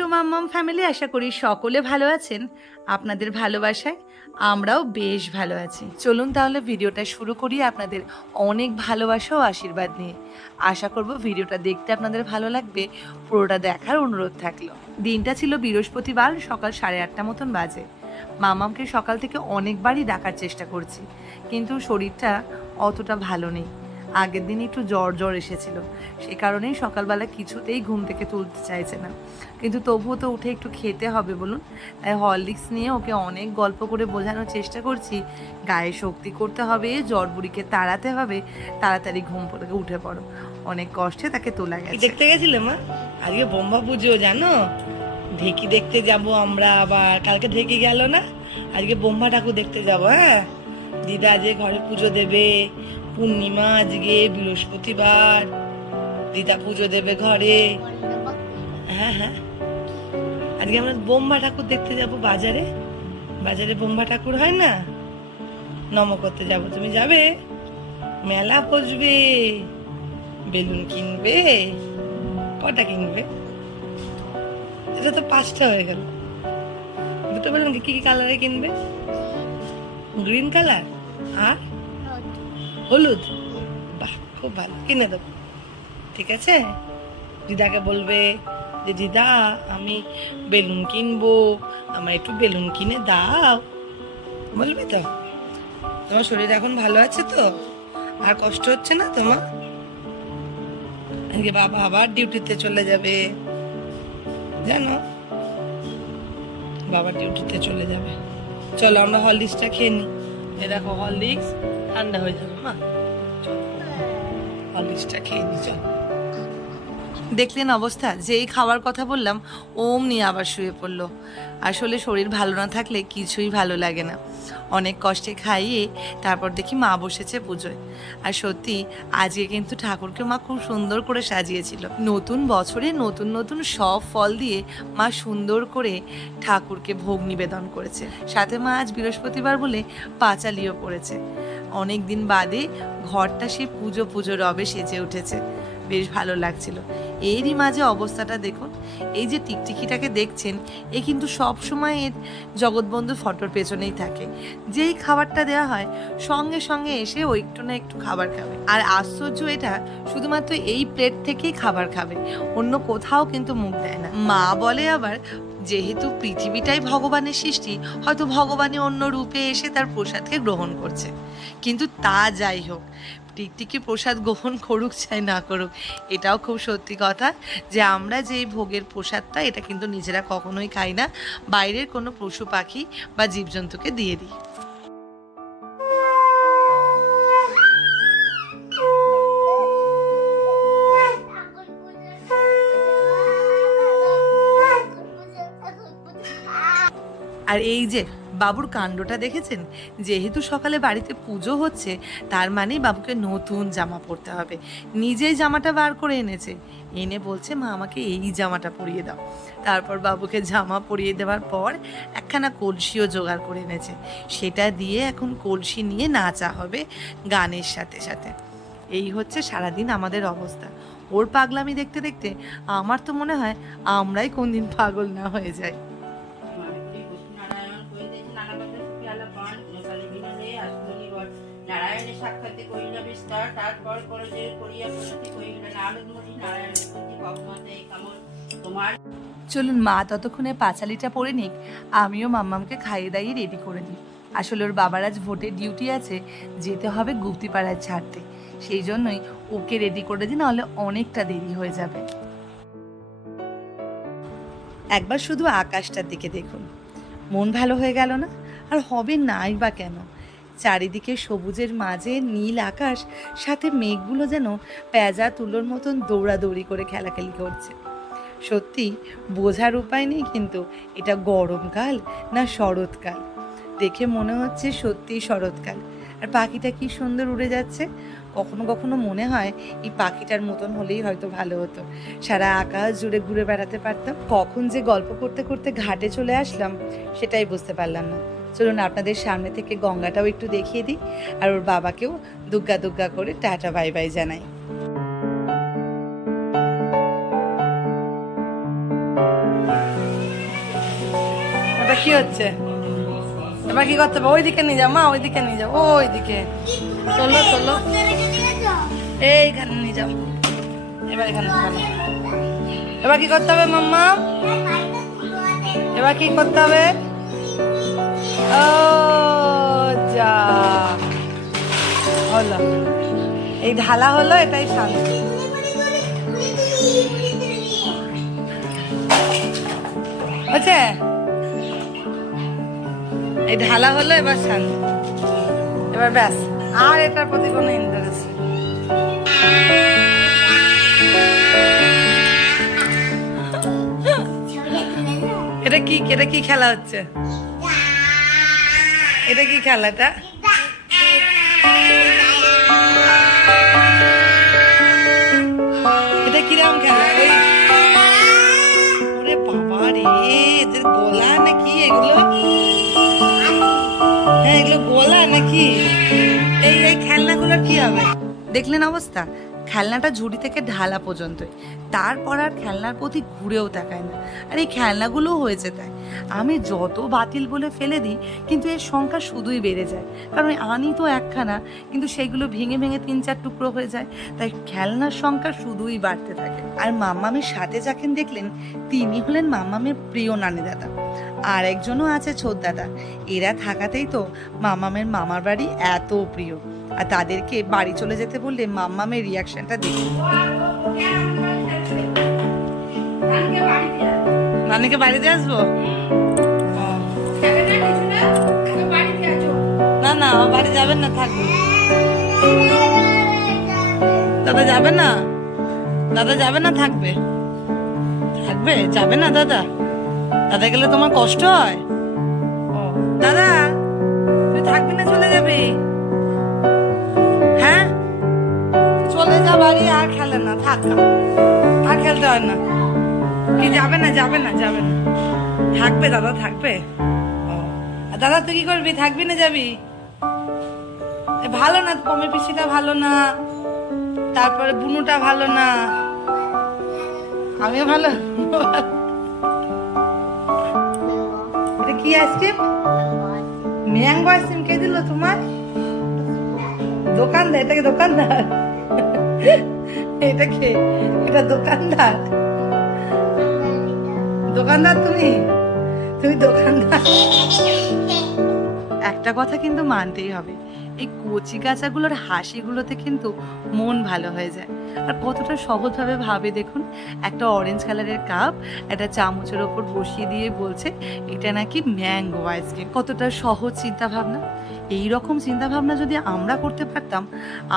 Two মাম্মাম family, আশা করি সকলে ভালো আছেন। আপনাদের ভালোবাসায় আমরাও বেশ ভালো আছি। চলুন তাহলে ভিডিওটা শুরু করি আপনাদের অনেক ভালোবাসা ও আশীর্বাদ নিয়ে। আশা করব ভিডিওটা দেখতে আপনাদের ভালো লাগবে। পুরোটা দেখার অনুরোধ থাকল। দিনটা ছিল বৃহস্পতিবার, সকাল সাড়ে আটটা মতন বাজে। মামামকে সকাল থেকে অনেকবারই ডাকার চেষ্টা করছি। কিন্তু শরীরটা অতটা ভালো নেই। আগের দিন একটু জ্বর জ্বর এসেছিল। সে কারণেই সকালবেলা কিছুতেই ঘুম থেকে তুলতে চাইছে না। কিন্তু তবুও তো উঠে একটু খেতে হবে বলুন। তাই হরলিক্স নিয়ে ওকে অনেক গল্প করে বোঝানোর চেষ্টা করছি। গায়ে শক্তি করতে হবে জ্বর বুড়িকে তাড়াতে হবে তাড়াতাড়ি ঘুম থেকে উঠে পড়ো। অনেক কষ্টে তাকে তোলা গেছে। দেখতে গেছিলে মা? আজকে বোম্বা পুজো জানো? ঢেকি দেখতে যাব আমরা আবার। কালকে ঢেকি গেল না? আজকে বোম্বা ঠাকুর দেখতে যাব হ্যাঁ? দিদা যে ঘরে পুজো দেবে পূর্ণিমা আজকে বৃহস্পতিবার। দিদা পুজো দেবে ঘরে। হ্যাঁ হ্যাঁ। আজকে আমরা বোম্বা ঠাকুর দেখতে যাব বাজারে। বাজারে বোম্বা ঠাকুর হয় না? নম করতে যাব। তুমি যাবে? মেলা বসবে। বেলুন কিনবে কটা কিনবে। এটা তো পাঁচটা হয়ে গেল। দুটো বেলুন কি কি কালারে কিনবে? গ্রিন কালার আর? হলুদ? বাহ, খুব ভালো। কিনে দেবো। ঠিক আছে? দিদাকে বলবে যে, দিদা, আমি বেলুন কিনবো। আমার একটু বেলুন কিনে দাও। বলবে তো? তোমার শরীর এখন ভালো আছে তো? আর কষ্ট হচ্ছে না তোমার? আজকে বাবা আবার ডিউটিতে চলে যাবে। জানো? বাবা ডিউটিতে চলে যাবে। চলো আমরা হরলিক্সটা খেয়ে নিই। দেখো হরলিক্স। ঠান্ডা হয়ে যাবে, মা। হরলিক্সটা খেয়ে নিই চলো। দেখলেন অবস্থা, যেই খাওয়ার কথা বললাম, ওম নিয়ে আবার শুয়ে পড়ল। আসলে শরীর ভালো না থাকলে কিছুই ভালো লাগে না। অনেক কষ্টে খাইয়ে তারপর দেখি মা বসেছে পুজোয়। আর সত্যি, আজকে কিন্তু ঠাকুরকে মা খুব সুন্দর করে সাজিয়েছিল। নতুন বছরে নতুন নতুন সব ফল দিয়ে মা সুন্দর করে ঠাকুরকে ভোগ নিবেদন করেছে। সাথে মা আজ বৃহস্পতিবার বলে পাঁচালিও পড়েছে। অনেক দিন বাদে ঘরটা সে পুজো পুজো রবে সেজে উঠেছে। বেশ ভালো লাগছিল। এরই মাঝে অবস্থাটা দেখুন, এই যে টিকটিকিটাকে দেখছেন, এ কিন্তু সব সময় এর জগৎবন্ধু ফটোর পেছনেই থাকে। যেই খাবারটা দেওয়া হয়, সঙ্গে সঙ্গে এসে ও একটু না একটু খাবার খাবে। আর আশ্চর্য এটা, শুধুমাত্র এই প্লেট থেকেই খাবার খাবে। অন্য কোথাও কিন্তু মুখ দেয় না। মা বলে আবার যেহেতু পৃথিবীটাই ভগবানের সৃষ্টি, হয়তো ভগবানই অন্য রূপে এসে তার প্রসাদকে গ্রহণ করছে। কিন্তু তা যাই হোক টিকটিকি প্রসাদ গ্রহণ করুক চাই না করুক, এটাও খুব সত্যি কথা যে আমরা যে ভোগের প্রসাদটা, এটা কিন্তু নিজেরা কখনোই খাই না। বাইরের কোনো পশু পাখি বা জীবজন্তুকে দিয়ে দিই। আর এই যে বাবুর কাণ্ডটা দেখেছেন? যেহেতু সকালে বাড়িতে পুজো হচ্ছে, তার মানেই বাবুকে নতুন জামা পরতে হবে। নিজেই জামাটা বার করে এনেছে। এনে বলছে, মা, আমাকে এই জামাটা পরিয়ে দাও। তারপর বাবুকে জামা পরিয়ে দেওয়ার পর একখানা কলসিও জোগাড় করে এনেছে। সেটা দিয়ে এখন কলসি নিয়ে নাচা হবে গানের সাথে সাথে। এই হচ্ছে সারাদিন আমাদের অবস্থা। ওর পাগলামি দেখতে দেখতে আমার তো মনে হয় আমরাই কোনদিন পাগল না হয়ে যাই। নারায়ণের সাক্ষাতে করিল বিস্তার, তারপর করজে করিয়া তোমার। চলুন মা ততক্ষণে পাঁচালিটা পরে নিক, আমিও মাম্মামকে খাইয়ে দাইয়ে রেডি করে দিই। আসলে ওর বাবার আজ ভোটের ডিউটি আছে, যেতে হবে গুপ্তিপাড়ায় ছাড়তে। সেই জন্যই ওকে রেডি করে দিই, নাহলে অনেকটা দেরি হয়ে যাবে। একবার শুধু আকাশটার দিকে দেখুন। মন ভালো হয়ে গেল না? আর হবে নাই বা কেন? চারিদিকে সবুজের মাঝে নীল আকাশ, সাথে মেঘগুলো যেন পেঁজা তুলোর মতন দৌড়াদৌড়ি করে খেলাখেলি করছে। সত্যি, বোঝার উপায় নেই কিন্তু এটা গরমকাল না শরৎকাল? দেখে মনে হচ্ছে সত্যিই শরৎকাল। আর পাখিটা কি সুন্দর উড়ে যাচ্ছে? কখনো কখনো মনে হয় এই পাখিটার মতন হলেই হয়তো ভালো হতো। সারা আকাশ জুড়ে ঘুরে বেড়াতে পারতাম। কখন যে গল্প করতে করতে ঘাটে চলে আসলাম, সেটাই বুঝতে পারলাম না। চলুন আপনাদের সামনে থেকে গঙ্গাটাও একটু দেখিয়ে দিই আর ওর বাবাকেও দুগ্গা দুগ্গা করে টাটা, বাই বাই জানাই। কি হচ্ছে? এবার কি করতে হবে? ওইদিকে নিয়ে যাও, মা, ওইদিকে নিয়ে যাও, ওইদিকে। তোলো তোলো এইখানে নিয়ে যাও। এবার এখানে। এবার কি করতে হবে, মাম্মা? এবার কি করতে হবে? ও, যা। হলো। এই ঢালা হলো, এটাই শান্তি। আছে এই ঢালা হলো, এবার শান্তি। এবার ব্যাস, আর এটার প্রতি কোনো ইন্টারেস্ট এটা কি এটা কি খেলা হচ্ছে? এটা কি খেলাটা এটা? কিরম খেলা? ওরে বাবা রে, এদের গলা নাকি এগুলো? হ্যাঁ এগুলো গলা নাকি? এই এই কি হবে? দেখলেন অবস্থা? খেলনাটা ঝুড়ি থেকে ঢালা পর্যন্তই। তারপর আর খেলনার প্রতি ঘুরেও তাকায় না। আর এই খেলনাগুলোও হয়েছে তাই। আমি যত বাতিল বলে ফেলে দিই, কিন্তু এর সংখ্যা শুধুই বেড়ে যায়। কারণ আনি তো একখানা, কিন্তু সেগুলো ভেঙে ভেঙে তিন চার টুকরো হয়ে যায়। তাই খেলনার সংখ্যা শুধুই বাড়তে থাকে। আর মাম্মামের সাথে যাকেন দেখলেন তিনি হলেন মাম্মামের প্রিয় নানি দাদা আর একজনও আছে ছোট দাদা এরা থাকাতেই তো মাম্মামের মামার বাড়ি এত প্রিয়। আর তাদেরকে বাড়ি চলে যেতে বললে মাম্মামের রিয়াকশনটা দেখুন। নানিকে বাড়িতে আসব? না না, ও বাড়ি যাবেন না, থাকবে। দাদা যাবে না? দাদা যাবে না, থাকবে। থাকবে? যাবে না, দাদা? দাদা গেলে তোমার কষ্ট হয়? দাদা, তুই থাকবি না, চলে যাবি। হ্যাঁ? চলে যা বাড়ি, আর খেলে না, থাক আর খেলতে হয় না। কি যাবে না যাবে না যাবে না। থাকবে দাদা থাকবে। দাদা, তুই কি করবি? থাকবি না যাবি? ভালো না, কমে পিসিটা ভালো না। তারপরে বুনুটা ভালো না। আমিও ভালো। এটা কি আইসক্রিম ম্যাঙ্গো আইসক্রিম কে দিল তোমার দোকানদার, এটাকে দোকানদার? এটা কে? এটা দোকানদার? দোকানদার তুমি? তুমি দোকানদার। একটা কথা কিন্তু মানতেই হবে। এই কচি গাছাগুলোর হাসিগুলোতে কিন্তু মন ভালো হয়ে যায়। আর কতটা সহজভাবে ভাবে দেখুন, একটা অরেঞ্জ কালারের কাপ একটা চামচের ওপর বসিয়ে দিয়ে বলছে, এটা নাকি ম্যাঙ্গো আইসক্রিম কতটা সহজ চিন্তা ভাবনা এই রকম চিন্তা ভাবনা যদি আমরা করতে পারতাম,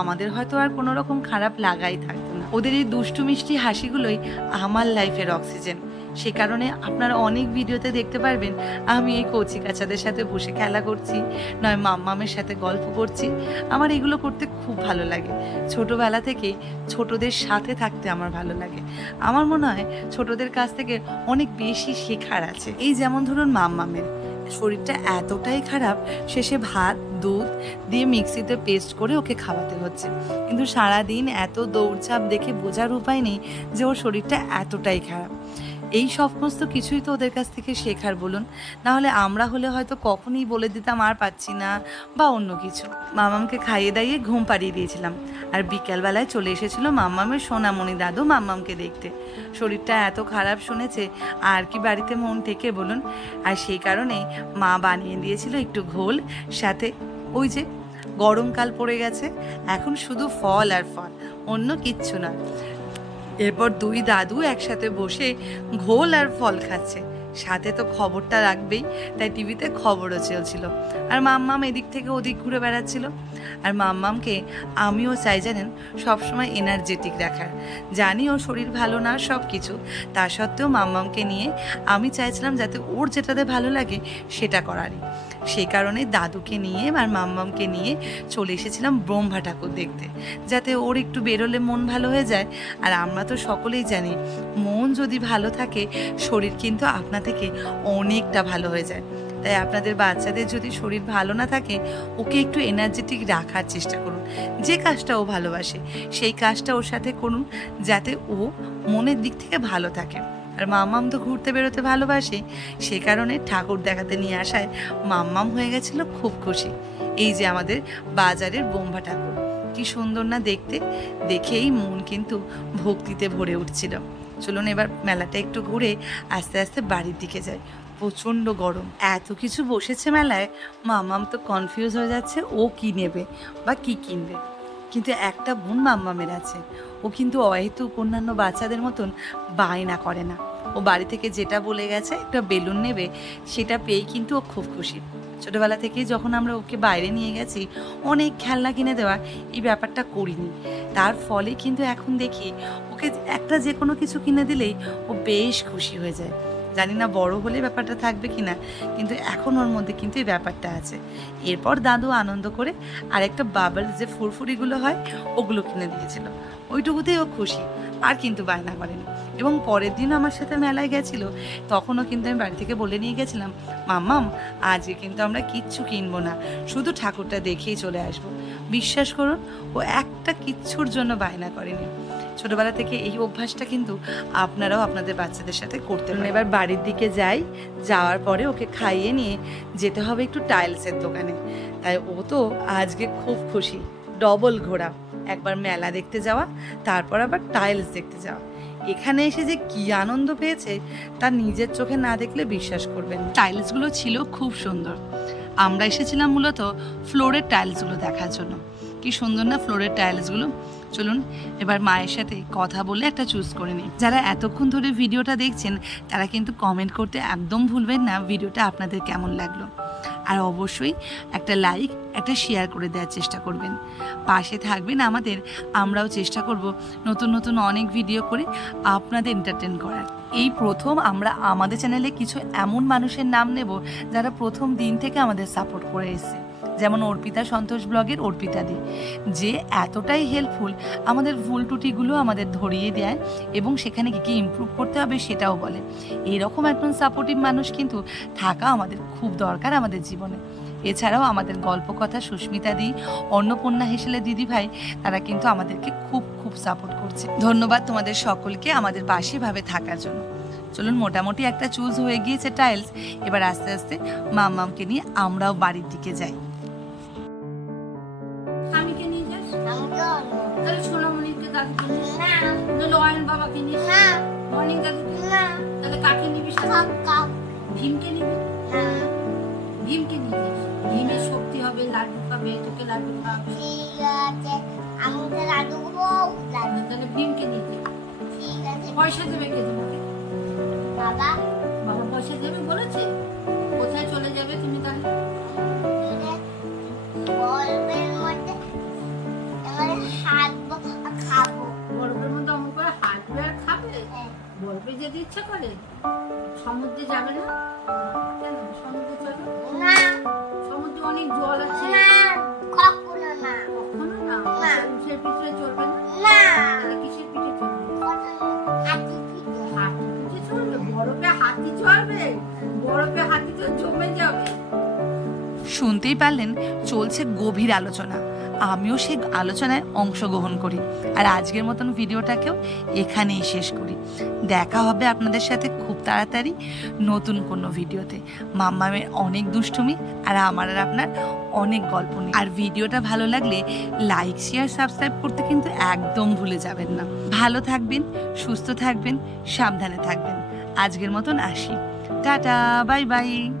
আমাদের হয়তো আর কোনো রকম খারাপ লাগাই থাকতো না। ওদের এই দুষ্টু মিষ্টি হাসিগুলোই আমার লাইফের অক্সিজেন সে কারণে আপনারা অনেক ভিডিওতে দেখতে পারবেন, আমি এই কচি কাচাদের সাথে বসে খেলা করছি, নয় মাম্মামের সাথে গল্প করছি। আমার এগুলো করতে খুব ভালো লাগে। ছোটবেলা থেকে ছোটদের সাথে থাকতে আমার ভালো লাগে। আমার মনে হয় ছোটদের কাছ থেকে অনেক বেশি শেখার আছে। এই যেমন ধরুন মাম্মামের, শরীরটা এতটাই খারাপ, শেষে ভাত, দুধ দিয়ে মিক্সিতে পেস্ট করে ওকে খাওয়াতে হচ্ছে। কিন্তু সারাদিন এত দৌড়ঝাঁপ দেখে বোঝার উপায় নেই যে ওর শরীরটা এতটাই খারাপ। এই সমস্ত কিছুই তো ওদের কাছ থেকে শেখার, বলুন। নাহলে আমরা হলে হয়তো কখনই বলে দিতাম আর পাচ্ছি না, বা অন্য কিছু। মামামকে খাইয়ে দাইয়ে ঘুম পাড়িয়ে দিয়েছিলাম। আর বিকেলবেলায় চলে এসেছিল মাম্মামের সোনামণি দাদু মাম্মামকে দেখতে। শরীরটা এত খারাপ শুনেছে, আর কি বাড়িতে মন থেকে বলুন। আর সেই কারণে মা বানিয়ে দিয়েছিল একটু ঘোল, সাথে ওই যে গরমকাল পড়ে গেছে, এখন শুধু ফল আর ফল, অন্য কিচ্ছু না এরপর দুই দাদু একসাথে বসে ঘোল আর ফল খাচ্ছে। সাথে তো খবরটা রাখবেই, তাই টিভিতে খবরও চলছিল। আর মাম্মাম এদিক থেকে ওদিক ঘুরে বেড়াচ্ছিল। আর মাম্মামকে আমিও চাই জানেন, সবসময় এনার্জেটিক রাখার জানি ওর শরীর ভালো না সব কিছু, তা সত্ত্বেও মাম্মামকে নিয়ে আমি চাইছিলাম যাতে ওর যেটাতে ভালো লাগে সেটা করারই। সেই কারণে দাদুকে নিয়ে আর মাম্মামকে নিয়ে চলে এসেছিলাম ব্রহ্মা ঠাকুর দেখতে, যাতে ওর একটু বেরোলে মন ভালো হয়ে যায়। আর আমরা তো সকলেই জানি, মন যদি ভালো থাকে, শরীর কিন্তু আপনা থেকে অনেকটা ভালো হয়ে যায়। তাই আপনাদের বাচ্চাদের যদি শরীর ভালো না থাকে, ওকে একটু এনার্জেটিক রাখার চেষ্টা করুন। যে কাজটা ও ভালোবাসে, সেই কাজটা ওর সাথে করুন যাতে ও মনের দিক থেকে ভালো থাকে। আর মাম্মাম তো ঘুরতে বেরোতে ভালোবাসে, সে কারণে ঠাকুর দেখাতে নিয়ে আসায় মাম্মাম হয়ে গেছিল খুব খুশি। এই যে আমাদের বাজারের বোম্বা ঠাকুর। কি সুন্দর না দেখতে, দেখেই মন কিন্তু ভক্তিতে ভরে উঠছিল। চলুন এবার মেলাটা একটু ঘুরে আস্তে আস্তে বাড়ির দিকে যাই। প্রচণ্ড গরম। এত কিছু বসেছে মেলায়, মাম্মাম তো কনফিউজ হয়ে যাচ্ছে, ও কি নেবে বা কি কিনবে? কিন্তু একটা বোন মাম্মামের আছে। ও কিন্তু অহেতুক অন্যান্য বাচ্চাদের মতন বায়না করে না। ও বাড়ি থেকে যেটা বলে গেছে, একটা বেলুন নেবে, সেটা পেয়েই কিন্তু ও খুব খুশি। ছোটবেলা থেকে যখন আমরা ওকে বাইরে নিয়ে গেছি, অনেক খেলনা কিনে দেওয়া এই ব্যাপারটা করিনি। তার ফলে কিন্তু এখন দেখি, ওকে একটা যে কোনো কিছু কিনে দিলেই ও বেশ খুশি হয়ে যায়। জানি না বড় হলে ব্যাপারটা থাকবে কি না কিন্তু এখন ওর মধ্যে কিন্তু এই ব্যাপারটা আছে। এরপর দাদু আনন্দ করে আরেকটা বাবল যে ফুরফুরিগুলো হয়, ওগুলো কিনে দিয়েছিল। ওইটুকুতেই ও খুশি, আর কিন্তু বায়না করেনি। এবং পরের দিন আমার সাথে মেলায় গেছিল, তখনও কিন্তু আমি বাড়ি থেকে বলে নিয়ে গেছিলাম, মাম্মাম, আজকে কিন্তু আমরা কিচ্ছু কিনবো না, শুধু ঠাকুরটা দেখেই চলে আসব। বিশ্বাস করুন, ও একটা কিচ্ছুর জন্য বায়না করেনি। ছোটবেলা থেকে এই অভ্যাসটা কিন্তু আপনারাও আপনাদের বাচ্চাদের সাথে করতে পারেন। এবার বাড়ির দিকে যাই যাওয়ার পরে ওকে খাইয়ে নিয়ে যেতে হবে একটু টাইলসের দোকানে। তাই ও তো আজকে খুব খুশি। ডবল ঘোরা একবার মেলা দেখতে যাওয়া তারপর আবার টাইলস দেখতে যাওয়া। এখানে এসে যে কি আনন্দ পেয়েছে তা নিজের চোখে না দেখলে বিশ্বাস করবেন টাইলসগুলো ছিল খুব সুন্দর। আমরা এসেছিলাম মূলত ফ্লোরের টাইলসগুলো দেখার জন্য। কি সুন্দর না ফ্লোরের টাইলসগুলো? চলুন, এবার মায়ের সাথে কথা বলে একটা চুজ করে নিই। যারা এতক্ষণ ধরে ভিডিওটা দেখছেন, তারা কিন্তু কমেন্ট করতে একদম ভুলবেন না, ভিডিওটা আপনাদের কেমন লাগল। আর অবশ্যই একটা লাইক একটা শেয়ার করে দেওয়ার চেষ্টা করবেন। পাশে থাকবেন আমাদের, আমরাও চেষ্টা করব নতুন নতুন অনেক ভিডিও করে আপনাদের এন্টারটেন করার। এই প্রথম আমরা আমাদের চ্যানেলে কিছু এমন মানুষের নাম নেব, যারা প্রথম দিন থেকে আমাদের সাপোর্ট করে এসেছে। যেমন অর্পিতা সন্তোষ ব্লগের অর্পিতা দি যে এতটাই হেল্পফুল আমাদের ভুল ত্রুটিগুলো আমাদের ধরিয়ে দেয় এবং সেখানে কী কী ইমপ্রুভ করতে হবে সেটাও বলে। এরকম একজন সাপোর্টিভ মানুষ কিন্তু থাকা আমাদের খুব দরকার আমাদের জীবনে। এছাড়াও আমাদের গল্প কথা সুস্মিতা দি অন্নপূর্ণা হেসেলে দিদি ভাই তারা কিন্তু আমাদেরকে খুব খুব সাপোর্ট করছে। ধন্যবাদ তোমাদের সকলকে আমাদের পাশে ভাবে থাকার জন্য। চলুন মোটামুটি একটা চুজ হয়ে গিয়েছে টাইলস এবার আস্তে আস্তে মাম্মামকে নিয়ে আমরাও বাড়ির দিকে যাই। দাদুকে না তাহলে বাবাকে নিস না। মর্নিং দাদুকে না। তাহলে কাকে নিবি ভীমকে নিবি? ভীমকে যাস ভীমের শক্তি হবে লাড্ডু খাবে তোকে লাড্ডু খাওয়াবে। ঠিক আছে। আমি তো লাড্ডু খাব লাড্ডু। তাহলে ভীমকে ঠিক আছে। পয়সা দেবে কে তোমাকে? বাবা। বাবা পয়সা দেবে বলেছে। কোথায় চলে যাবে তুমি তাহলে? গল্পের করে? সমুদ্রে যাবে না? কেন? সমুদ্রে চলো। না। সমুদ্রে অনেক জল আছে। না কখনো না। কখনো না? না। উষের পিছনে চলবে না? না। তাহলে কিসের পিঠে চলবে? কখনো হাতি পিঠে। হাতি পিঠে চলবে? বরফে হাতি চলবে? বরফে হাতি তো জমে যাবে। শুনতেই পারলেন চলছে গভীর আলোচনা। আমিও সেই আলোচনায় অংশগ্রহণ করি। আর আজকের মতন ভিডিওটাকেও এখানেই শেষ করি। দেখা হবে আপনাদের সাথে খুব তাড়াতাড়ি নতুন কোনো ভিডিওতে। মাম্মামের অনেক দুষ্টুমি আর আমার আর আপনার অনেক গল্প নিয়ে। আর ভিডিওটা ভালো লাগলে লাইক, শেয়ার, সাবস্ক্রাইব করতে কিন্তু একদম ভুলে যাবেন না। ভালো থাকবেন, সুস্থ থাকবেন, সাবধানে থাকবেন। আজকের মতন আসি। টাটা, বাই বাই।